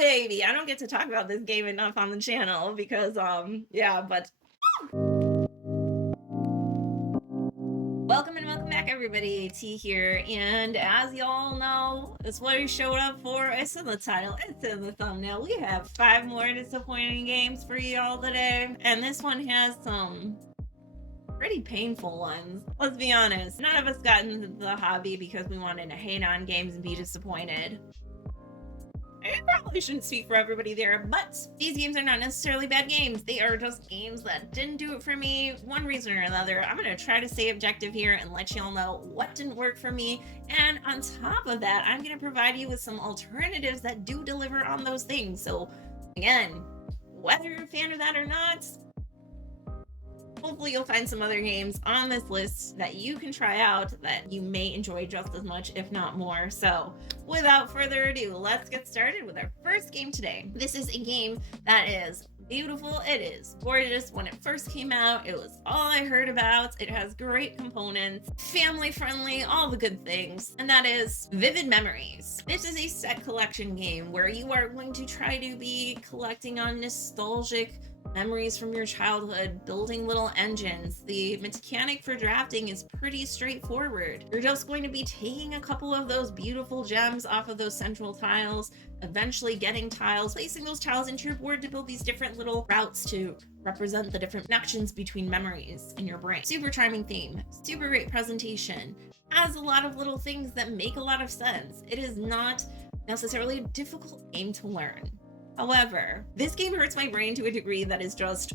baby. I don't get to talk about this game enough on the channel because yeah, but welcome and welcome back everybody. T here, and as y'all know, it's what I showed up for. It's in the title, it's in the thumbnail. We have 5 more disappointing games for y'all today, and this one has some pretty painful ones. Let's be honest, none of us got into the hobby because we wanted to hate on games and be disappointed. I probably shouldn't speak for everybody there, but these games are not necessarily bad games. They are just games that didn't do it for me, one reason or another. I'm going to try to stay objective here and let y'all know what didn't work for me. And on top of that, I'm going to provide you with some alternatives that do deliver on those things. So again, whether you're a fan of that or not, hopefully you'll find some other games on this list that you can try out that you may enjoy just as much, if not more. So without further ado, let's get started with our first game today. This is a game that is beautiful. It is gorgeous. When it first came out, it was all I heard about. It has great components, family friendly, all the good things, and that is Vivid Memories. This is a set collection game where you are going to try to be collecting on nostalgic memories from your childhood, building little engines. The mechanic for drafting is pretty straightforward. You're just going to be taking a couple of those beautiful gems off of those central tiles, eventually getting tiles, placing those tiles into your board to build these different little routes to represent the different connections between memories in your brain. Super charming theme, super great presentation, has a lot of little things that make a lot of sense. It is not necessarily a difficult game to learn. However, this game hurts my brain to a degree that is just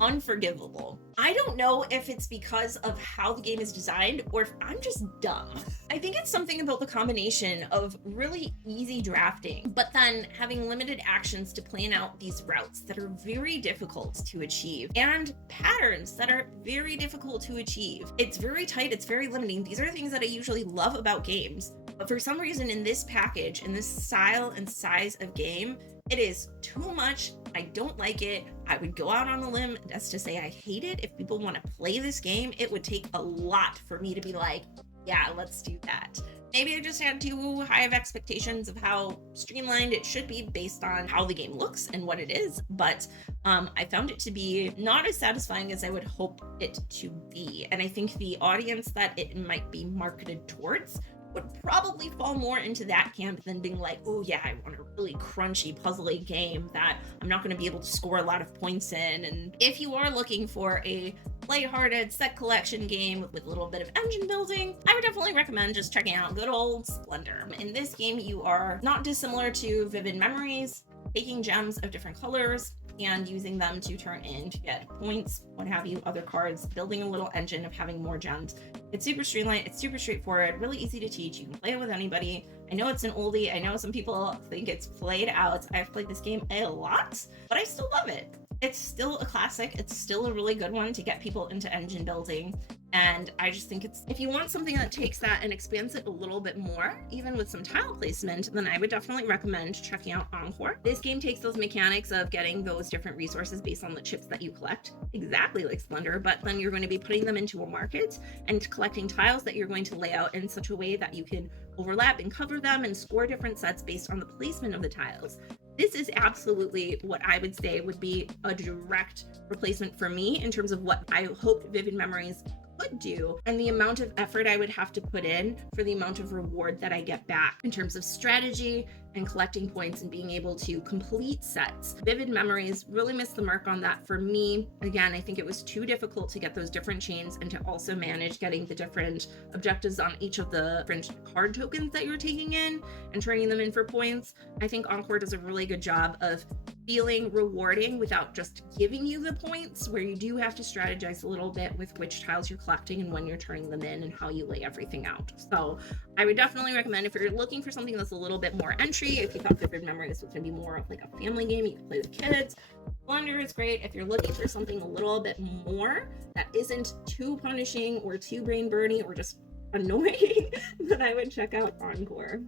unforgivable. I don't know if it's because of how the game is designed or if I'm just dumb. I think it's something about the combination of really easy drafting, but then having limited actions to plan out these routes that are very difficult to achieve, and patterns that are very difficult to achieve. It's very tight, it's very limiting. These are things that I usually love about games, but for some reason in this package, in this style and size of game, it is too much. I don't like it. I would go out on a limb as to say I hate it. If people want to play this game, it would take a lot for me to be like, yeah, let's do that. Maybe I just had too high of expectations of how streamlined it should be based on how the game looks and what it is, but I found it to be not as satisfying as I would hope it to be. And I think the audience that it might be marketed towards would probably fall more into that camp than being like, oh yeah, I want a really crunchy, puzzly game that I'm not going to be able to score a lot of points in. And if you are looking for a lighthearted set collection game with a little bit of engine building, I would definitely recommend just checking out good old Splendor. In this game, you are not dissimilar to Vivid Memories, taking gems of different colors and using them to turn in to get points, what have you, other cards, building a little engine of having more gems. It's super streamlined, it's super straightforward, really easy to teach. You can play it with anybody. I know it's an oldie, I know some people think it's played out. I've played this game a lot, but I still love it. It's still a classic, it's still a really good one to get people into engine building. And I just think it's, if you want something that takes that and expands it a little bit more, even with some tile placement, then I would definitely recommend checking out Encore. This game takes those mechanics of getting those different resources based on the chips that you collect, exactly like Splendor, but then you're going to be putting them into a market and collecting tiles that you're going to lay out in such a way that you can overlap and cover them and score different sets based on the placement of the tiles. This is absolutely what I would say would be a direct replacement for me in terms of what I hoped Vivid Memories could do, and the amount of effort I would have to put in for the amount of reward that I get back in terms of strategy and collecting points and being able to complete sets. Vivid Memories really missed the mark on that for me. Again, I think it was too difficult to get those different chains and to also manage getting the different objectives on each of the different card tokens that you're taking in and turning them in for points. I think Encore does a really good job of feeling rewarding without just giving you the points, where you do have to strategize a little bit with which tiles you're collecting and when you're turning them in and how you lay everything out. So I would definitely recommend, if you're looking for something that's a little bit more entry, if you thought Vivid Memories was going to be more of like a family game you can play with kids, Splendor is great. If you're looking for something a little bit more that isn't too punishing or too brain burning or just annoying, then I would check out Encore.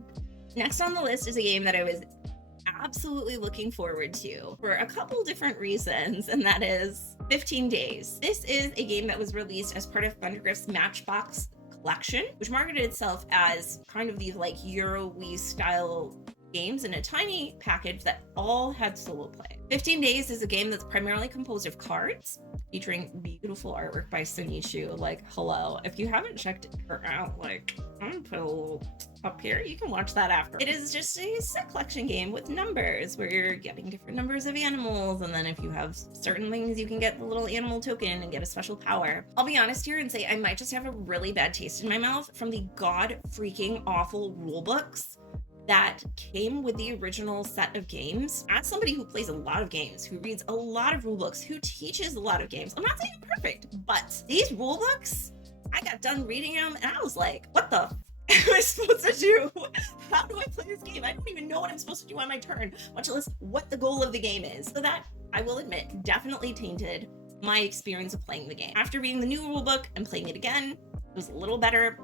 Next on the list is a game that I was absolutely looking forward to for a couple different reasons, and that is 15 Days. This is a game that was released as part of Thundergriff's Matchbox collection, which marketed itself as kind of these like Euro-Wii style games in a tiny package that all had solo play. 15 Days is a game that's primarily composed of cards, featuring beautiful artwork by Sunny Shu. Like, hello. If you haven't checked her out, like, I'm gonna put a little up here. You can watch that after. It is just a set collection game with numbers where you're getting different numbers of animals, and then if you have certain things, you can get the little animal token and get a special power. I'll be honest here and say I might just have a really bad taste in my mouth from the god freaking awful rule books that came with the original set of games. As somebody who plays a lot of games, who reads a lot of rule books, who teaches a lot of games, I'm not saying I'm perfect, but these rule books, I got done reading them and I was like, what the am I supposed to do? How do I play this game? I don't even know what I'm supposed to do on my turn, much less what the goal of the game is. So that, I will admit, definitely tainted my experience of playing the game. After reading the new rulebook and playing it again, it was a little better.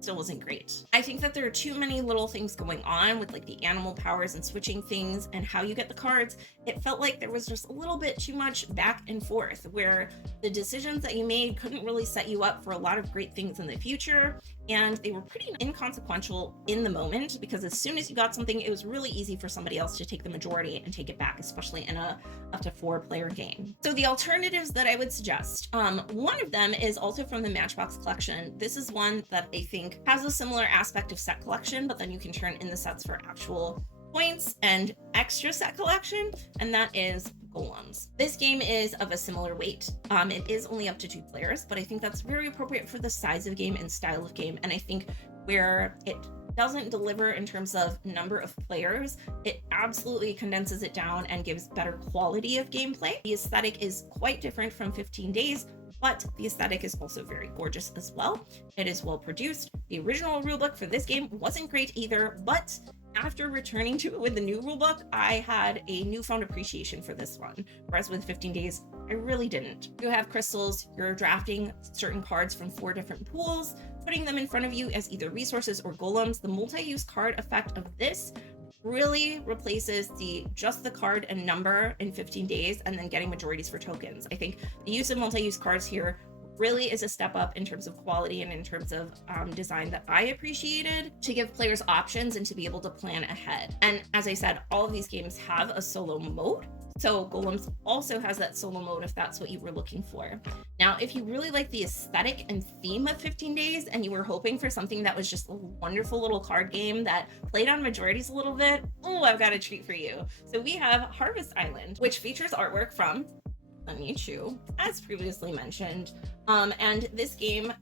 Still wasn't great. I think that there are too many little things going on with like the animal powers and switching things and how you get the cards. It felt like there was just a little bit too much back and forth where the decisions that you made couldn't really set you up for a lot of great things in the future, and they were pretty inconsequential in the moment because as soon as you got something, it was really easy for somebody else to take the majority and take it back, especially in a up to 4-player game. So the alternatives that I would suggest, one of them is also from the Matchbox collection. This is one that I think has a similar aspect of set collection, but then you can turn in the sets for actual points and extra set collection, and that is Golems. This game is of a similar weight. It is only up to 2 players, but I think that's very appropriate for the size of game and style of game. And I think where it doesn't deliver in terms of number of players, it absolutely condenses it down and gives better quality of gameplay. The aesthetic is quite different from 15 Days, but the aesthetic is also very gorgeous as well. It is well produced. The original rulebook for this game wasn't great either, but after returning to it with the new rulebook, I had a newfound appreciation for this one, whereas with 15 Days, I really didn't. You have crystals, you're drafting certain cards from 4 different pools, putting them in front of you as either resources or golems. The multi-use card effect of this really replaces just the card and number in 15 Days and then getting majorities for tokens. I think the use of multi-use cards here really is a step up in terms of quality and in terms of design that I appreciated, to give players options and to be able to plan ahead. And as I said, all of these games have a solo mode. So Golems also has that solo mode if that's what you were looking for. Now, if you really like the aesthetic and theme of 15 Days and you were hoping for something that was just a wonderful little card game that played on majorities a little bit, oh, I've got a treat for you. So we have Harvest Island, which features artwork from Sunny Shu, as previously mentioned. And this game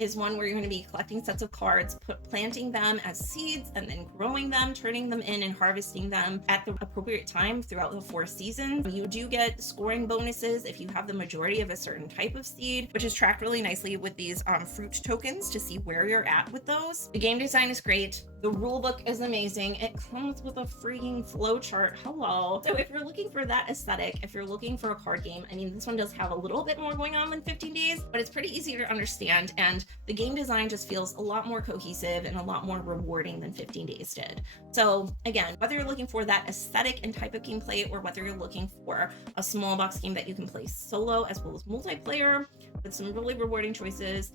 is one where you're going to be collecting sets of cards, planting them as seeds, and then growing them, turning them in, and harvesting them at the appropriate time throughout the 4 seasons. You do get scoring bonuses if you have the majority of a certain type of seed, which is tracked really nicely with these fruit tokens to see where you're at with those. The game design is great. The rulebook is amazing. It comes with a freaking flowchart. Hello. So if you're looking for that aesthetic, if you're looking for a card game, I mean, this one does have a little bit more going on than 15 Days, but it's pretty easy to understand. And the game design just feels a lot more cohesive and a lot more rewarding than 15 Days did. So again, whether you're looking for that aesthetic and type of gameplay, or whether you're looking for a small box game that you can play solo as well as multiplayer with some really rewarding choices,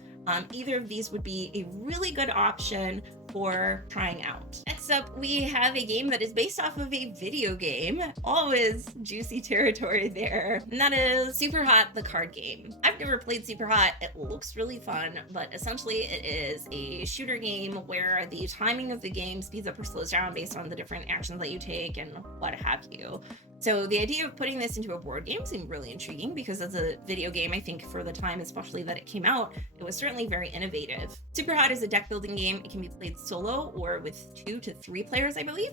either of these would be a really good option for trying out. Next up, we have a game that is based off of a video game. Always juicy territory there. And that is Super Hot, the card game. I've never played Super Hot. It looks really fun, but essentially it is a shooter game where the timing of the game speeds up or slows down based on the different actions that you take and what have you. So the idea of putting this into a board game seemed really intriguing because as a video game, I think for the time, especially that it came out, it was certainly very innovative. Super Hot is a deck building game. It can be played solo or with 2 to 3 players, I believe.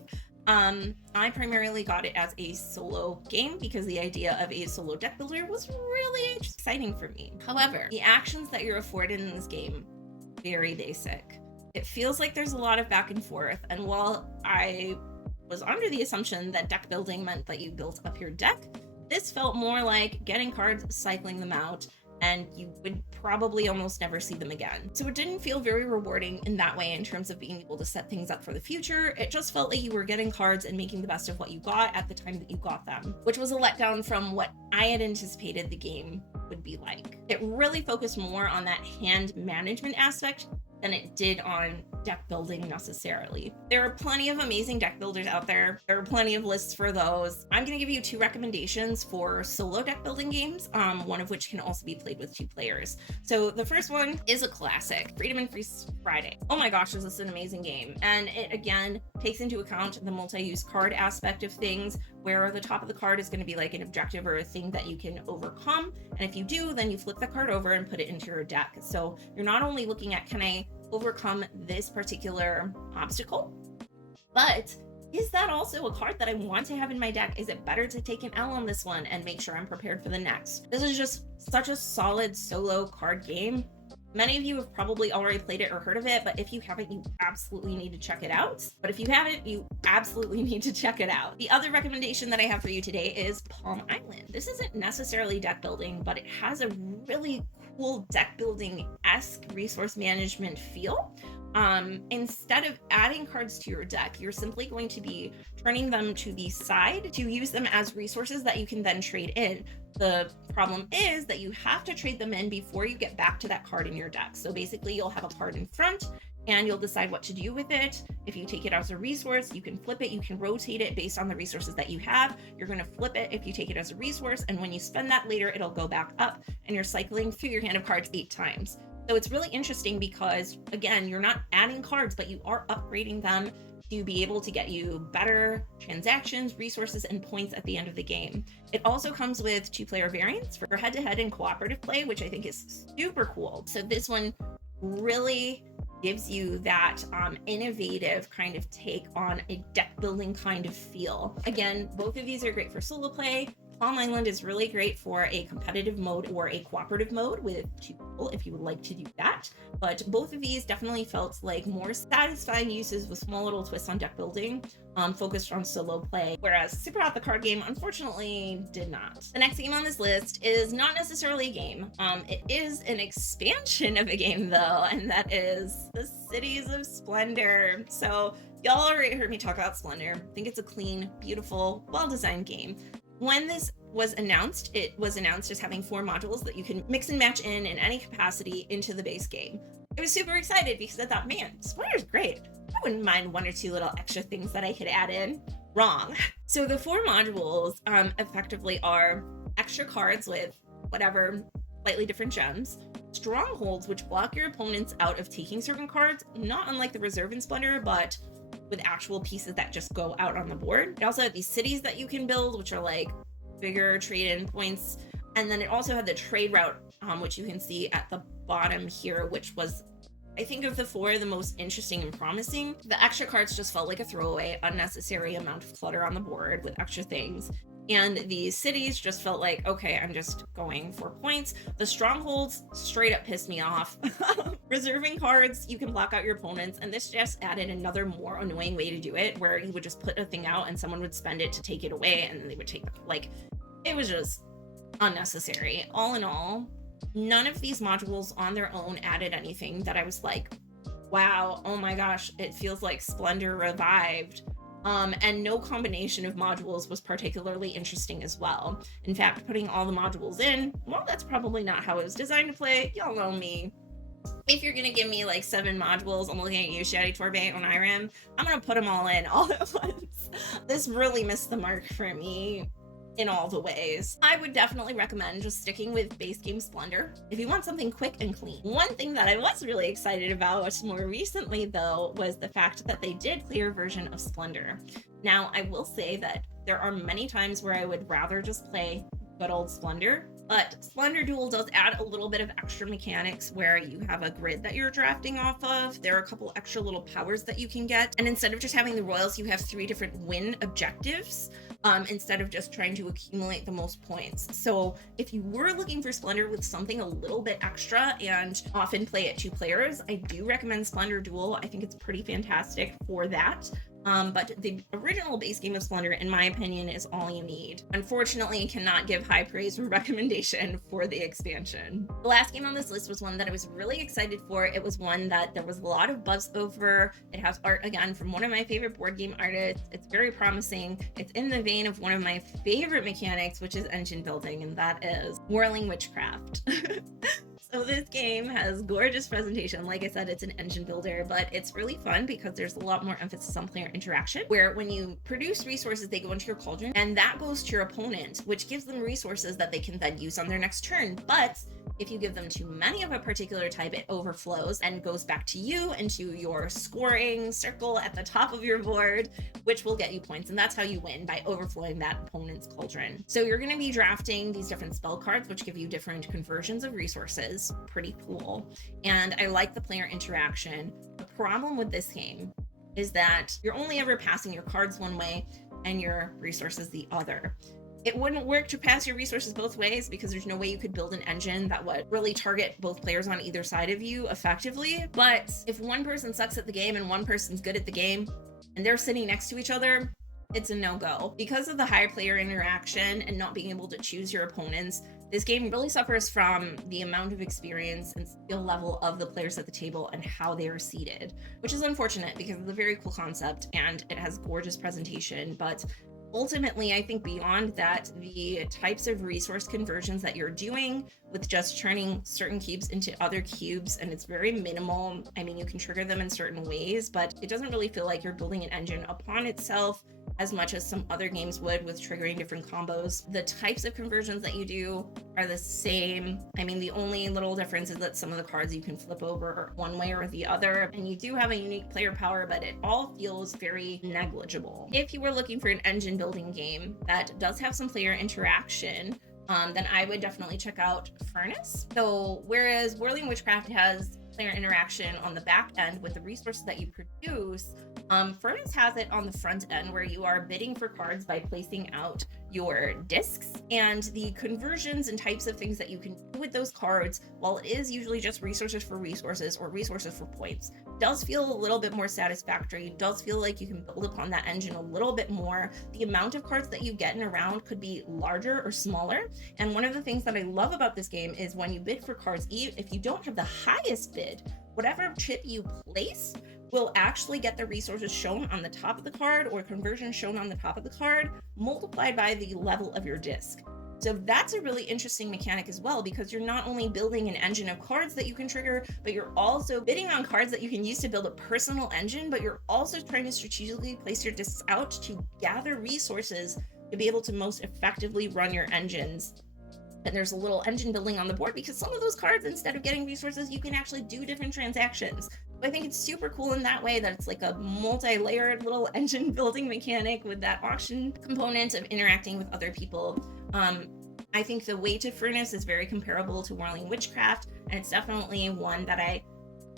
I primarily got it as a solo game because the idea of a solo deck builder was really exciting for me. However, the actions that you're afforded in this game, very basic. It feels like there's a lot of back and forth, and while I was under the assumption that deck building meant that you built up your deck, this felt more like getting cards, cycling them out, and you would probably almost never see them again. So it didn't feel very rewarding in that way in terms of being able to set things up for the future. It just felt like you were getting cards and making the best of what you got at the time that you got them, which was a letdown from what I had anticipated the game would be like. It really focused more on that hand management aspect than it did on deck building necessarily. There are plenty of amazing deck builders out there. There are plenty of lists for those. I'm going to give you 2 recommendations for solo deck building games, one of which can also be played with 2 players. So the first one is a classic, Freedom and Free Friday. Oh my gosh, is this an amazing game. And it, again, takes into account the multi-use card aspect of things, where the top of the card is going to be like an objective or a thing that you can overcome. And if you do, then you flip the card over and put it into your deck. So you're not only looking at, can I overcome this particular obstacle, but is that also a card that I want to have in my deck? Is it better to take an L on this one and make sure I'm prepared for the next? This is just such a solid solo card game. Many of you have probably already played it or heard of it, but if you haven't, you absolutely need to check it out. But if you haven't, you absolutely need to check it out. The other recommendation that I have for you today is Palm Island. This isn't necessarily deck building, but it has a really cool deck building-esque resource management feel. Instead of adding cards to your deck, you're simply going to be turning them to the side to use them as resources that you can then trade in. The problem is that you have to trade them in before you get back to that card in your deck. So basically you'll have a card in front and you'll decide what to do with it. If you take it as a resource, you can flip it, you can rotate it based on the resources that you have. You're going to flip it if you take it as a resource, and when you spend that later, it'll go back up, and you're cycling through your hand of cards 8 times. So it's really interesting because, again, you're not adding cards, but you are upgrading them to be able to get you better transactions, resources, and points at the end of the game. It also comes with 2-player variants for head-to-head and cooperative play, which I think is super cool. So this one really gives you that innovative kind of take on a deck building kind of feel. Again, both of these are great for solo play. Palm Island is really great for a competitive mode or a cooperative mode with 2 people if you would like to do that. But both of these definitely felt like more satisfying uses with small little twists on deck building, focused on solo play, whereas Super Hot the card game unfortunately did not. The next game on this list is not necessarily a game. It is an expansion of a game though, and that is the Cities of Splendor. So y'all already heard me talk about Splendor. I think it's a clean, beautiful, well-designed game. When this was announced, it was announced as having 4 modules that you can mix and match in any capacity into the base game. I was super excited because I thought, man, Splendor's great. I wouldn't mind 1 or 2 little extra things that I could add in. Wrong. So the 4 modules effectively are extra cards with whatever slightly different gems, strongholds which block your opponents out of taking certain cards, not unlike the reserve in Splendor, but with actual pieces that just go out on the board. It also had these cities that you can build, which are like bigger trade-in points. And then it also had the trade route, which you can see at the bottom here, which was, I think, of the 4, the most interesting and promising. The extra cards just felt like a throwaway, unnecessary amount of clutter on the board with extra things. And these cities just felt like, okay, I'm just going for points. The strongholds straight up pissed me off. Reserving cards, you can block out your opponents, and this just added another more annoying way to do it, where you would just put a thing out and someone would spend it to take it away, and then they would take it. Like, it was just unnecessary. All in all, none of these modules on their own added anything that I was like, wow, oh my gosh, it feels like Splendor revived. And no combination of modules was particularly interesting as well. In fact, putting all the modules in, well, that's probably not how it was designed to play. Y'all know me. If you're gonna give me like 7 modules, I'm looking at you, Shady Torbay on IRAM, I'm gonna put them all in all at once. This really missed the mark for me in all the ways. I would definitely recommend just sticking with base game Splendor if you want something quick and clean. One thing that I was really excited about more recently though was the fact that they did clear a version of Splendor. Now I will say that there are many times where I would rather just play good old Splendor, but Splendor Duel does add a little bit of extra mechanics where you have a grid that you're drafting off of. There are a couple extra little powers that you can get, and instead of just having the royals, you have 3 different win objectives. Instead of just trying to accumulate the most points. So if you were looking for Splendor with something a little bit extra and often play it 2 players, I do recommend Splendor Duel. I think it's pretty fantastic for that. But the original base game of Splendor, in my opinion, is all you need. Unfortunately, I cannot give high praise or recommendation for the expansion. The last game on this list was one that I was really excited for. It was one that there was a lot of buzz over. It has art, again, from one of my favorite board game artists. It's very promising. It's in the vein of one of my favorite mechanics, which is engine building, and that is Whirling Witchcraft. So this game has gorgeous presentation. Like I said, it's an engine builder, but it's really fun because there's a lot more emphasis on player interaction, where when you produce resources, they go into your cauldron, and that goes to your opponent, which gives them resources that they can then use on their next turn. But if you give them too many of a particular type, it overflows and goes back to you into your scoring circle at the top of your board, which will get you points. And that's how you win, by overflowing that opponent's cauldron. So you're going to be drafting these different spell cards, which give you different conversions of resources. Pretty cool. And I like the player interaction. The problem with this game is that you're only ever passing your cards one way and your resources the other. It wouldn't work to pass your resources both ways, because there's no way you could build an engine that would really target both players on either side of you effectively. But if one person sucks at the game and one person's good at the game, and they're sitting next to each other, it's a no-go. Because of the high player interaction and not being able to choose your opponents, this game really suffers from the amount of experience and skill level of the players at the table and how they are seated, which is unfortunate because it's a very cool concept and it has gorgeous presentation. But ultimately, I think beyond that, the types of resource conversions that you're doing with just turning certain cubes into other cubes, and it's very minimal. I mean, you can trigger them in certain ways, but it doesn't really feel like you're building an engine upon itself as much as some other games would with triggering different combos. The types of conversions that you do are the same. I mean, the only little difference is that some of the cards you can flip over one way or the other, and you do have a unique player power, but it all feels very negligible. If you were looking for an engine building game that does have some player interaction, then I would definitely check out Furnace. So whereas Whirling Witchcraft has player interaction on the back end with the resources that you produce, Furnace has it on the front end, where you are bidding for cards by placing out your discs, and the conversions and types of things that you can do with those cards, while it is usually just resources for resources or resources for points, does feel a little bit more satisfactory. It does feel like you can build upon that engine a little bit more. The amount of cards that you get in a round could be larger or smaller. And one of the things that I love about this game is when you bid for cards, if you don't have the highest bid, whatever chip you place will actually get the resources shown on the top of the card, or conversion shown on the top of the card, multiplied by the level of your disc. So that's a really interesting mechanic as well, because you're not only building an engine of cards that you can trigger, but you're also bidding on cards that you can use to build a personal engine, but you're also trying to strategically place your discs out to gather resources to be able to most effectively run your engines. And there's a little engine building on the board, because some of those cards, instead of getting resources, you can actually do different transactions. I think it's super cool in that way, that it's like a multi-layered little engine building mechanic with that auction component of interacting with other people. I think the way to Furnace is very comparable to Whirling Witchcraft, and it's definitely one that I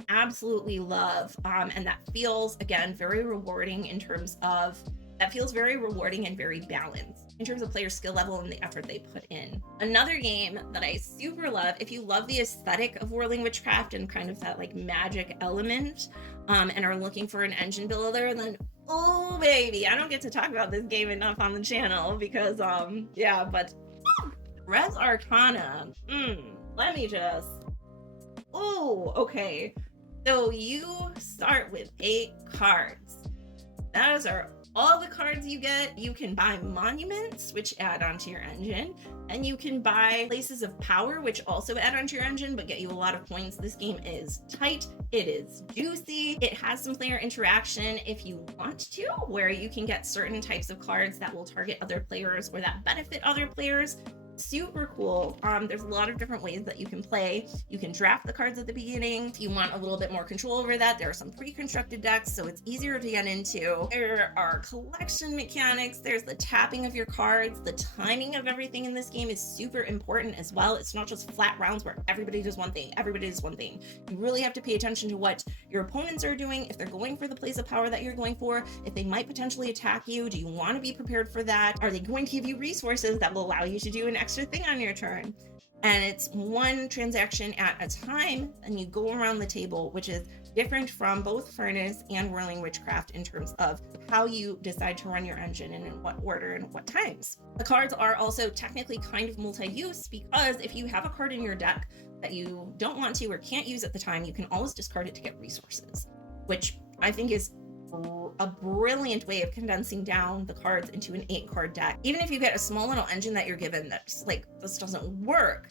absolutely love, and that feels, again, very rewarding in terms of, that feels very rewarding and very balanced in terms of player skill level and the effort they put in. Another game that I super love, if you love the aesthetic of Whirling Witchcraft and kind of that like magic element, and are looking for an engine builder, then oh baby, I don't get to talk about this game enough on the channel, because yeah, but Res Arcana, let me just, oh, okay. So you start with 8 cards. Those are all the cards you get. You can buy monuments, which add onto your engine, and you can buy places of power, which also add onto your engine but get you a lot of points. This game is tight, it is juicy, it has some player interaction if you want to, where you can get certain types of cards that will target other players or that benefit other players. Super cool. There's a lot of different ways that you can play. You can draft the cards at the beginning. If you want a little bit more control over that, there are some pre-constructed decks, so it's easier to get into. There are collection mechanics. There's the tapping of your cards. The timing of everything in this game is super important as well. It's not just flat rounds where everybody does one thing, everybody does one thing. You really have to pay attention to what your opponents are doing, if they're going for the place of power that you're going for, if they might potentially attack you. Do you want to be prepared for that? Are they going to give you resources that will allow you to do an extra thing on your turn? And it's one transaction at a time, and you go around the table, which is different from both Furnace and Whirling Witchcraft in terms of how you decide to run your engine and in what order and what times. The cards are also technically kind of multi-use, because if you have a card in your deck that you don't want to or can't use at the time, you can always discard it to get resources, which I think is a brilliant way of condensing down the cards into an 8-card deck. Even if you get a small little engine that you're given that's like, this doesn't work,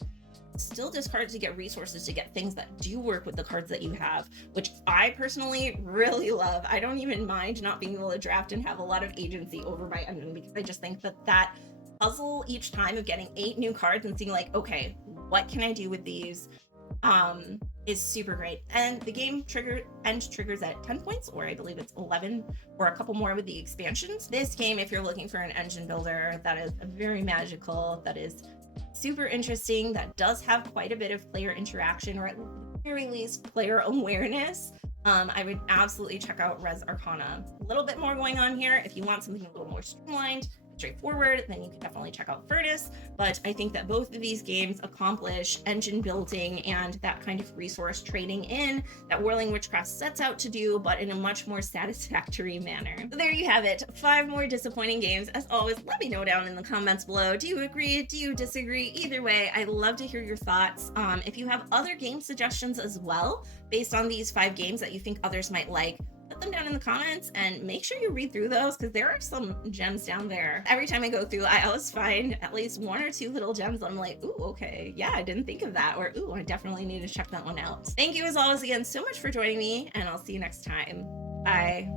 still discard to get resources to get things that do work with the cards that you have, which I personally really love. I don't even mind not being able to draft and have a lot of agency over my engine, because I just think that puzzle each time of getting 8 new cards and seeing like, okay, what can I do with these, is super great. And the game triggers at 10 points, or I believe it's 11, or a couple more with the expansions. This game, if you're looking for an engine builder that is very magical, that is super interesting, that does have quite a bit of player interaction, or at the very least player awareness, I would absolutely check out Res Arcana. A little bit more going on here. If you want something a little more streamlined, straightforward, then you can definitely check out Furnace. But I think that both of these games accomplish engine building and that kind of resource trading in that Whirling Witchcraft sets out to do, but in a much more satisfactory manner. So there you have it, 5 more disappointing games. As always, let me know down in the comments below. Do you agree? Do you disagree? Either way, I'd love to hear your thoughts. If you have other game suggestions as well, based on these 5 games that you think others might like, put them down in the comments and make sure you read through those, because there are some gems down there. Every time I go through, I always find at least 1 or 2 little gems that I'm like, ooh, okay, yeah, I didn't think of that, or ooh, I definitely need to check that one out. Thank you as always again so much for joining me, and I'll see you next time. Bye.